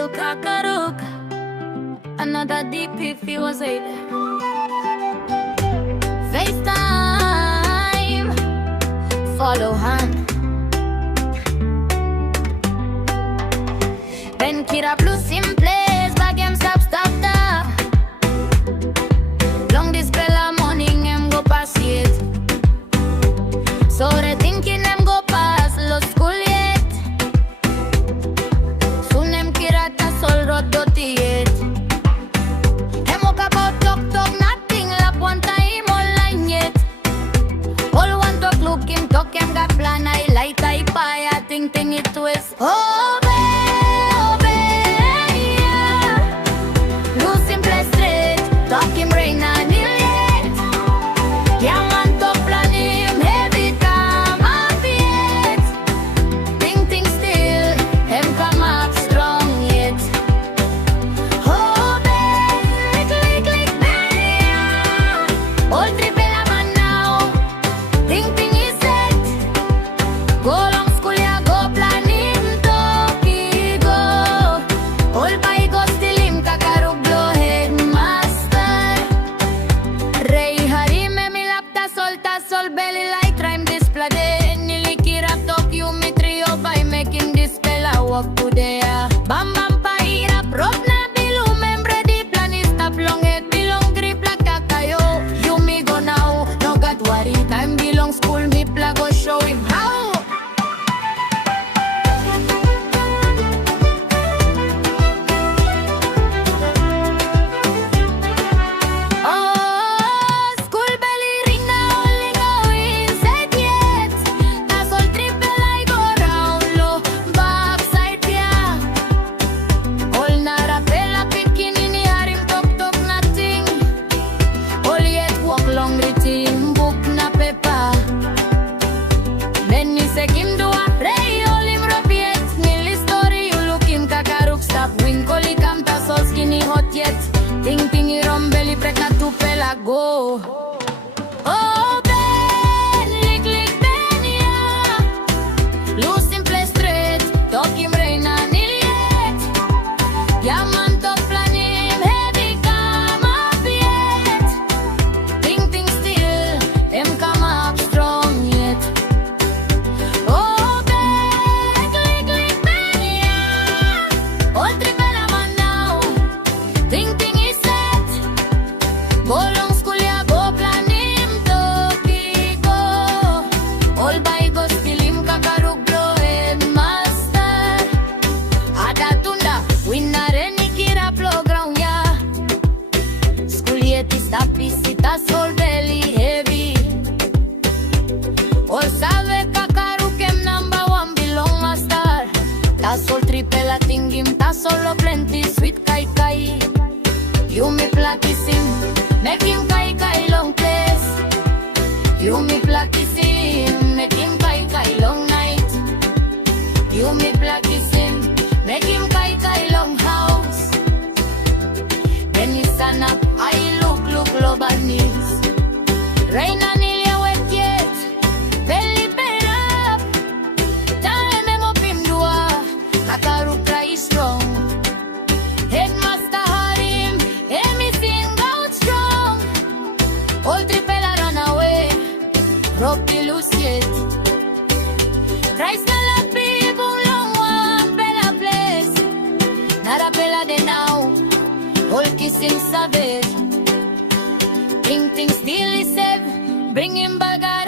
still kakaruk. Another DP was it. FaceTime, follow hand. Ben Kira plus in place, back em stop da. Long this bella morning em go pass it. So they thinking em go pass lo school yet. Soon em Kira ta sol road doti yet. Em walk about talk nothing lap one time online yet. All one talk look him talk em got plan I like I pie I think it was oh. Sol belly like rhyme display. Nili Kira talk you me trio by making this spell walk today. Bam bam pa ira prop na bilu membre di plan stop long head belong grip la kakayo. You me go now, no got worry time belong school me plug go show him how. Ting irom belly prek na tu pelago. Oh Ben, lik Ben ya. Loose simple straight, talk him rain and idiot. Yaman talk plan him heavy come up yet. Ting still, him come up strong yet. Oh Ben, lik Ben ya. All triple a man now. Ting go long school ya go plan him toki go. All by go still him kakaruk blow headmaster. Ada tunda winner any Kira playground ya. School yet is tapicita sol belly heavy. All sabe kakaruk em number one belong master. Ta sol triple a ting him ta solo plenty sweet kai kai. You me practice him. Make him kai long place. You me practice him. Make him kai long night. You me practice him. Make him kai long house. Then he stand up, I look low knees. Rain and Ilya wet yet. Belly bed up. Time him up him dua. Kakaruk cry strong. Headmaster Harim, me sing out strong. All triple a run away, rock the loose yet. Christ na la people long one bella place. Not a bella de now, all kiss him savage. Ting still is safe, bring him back.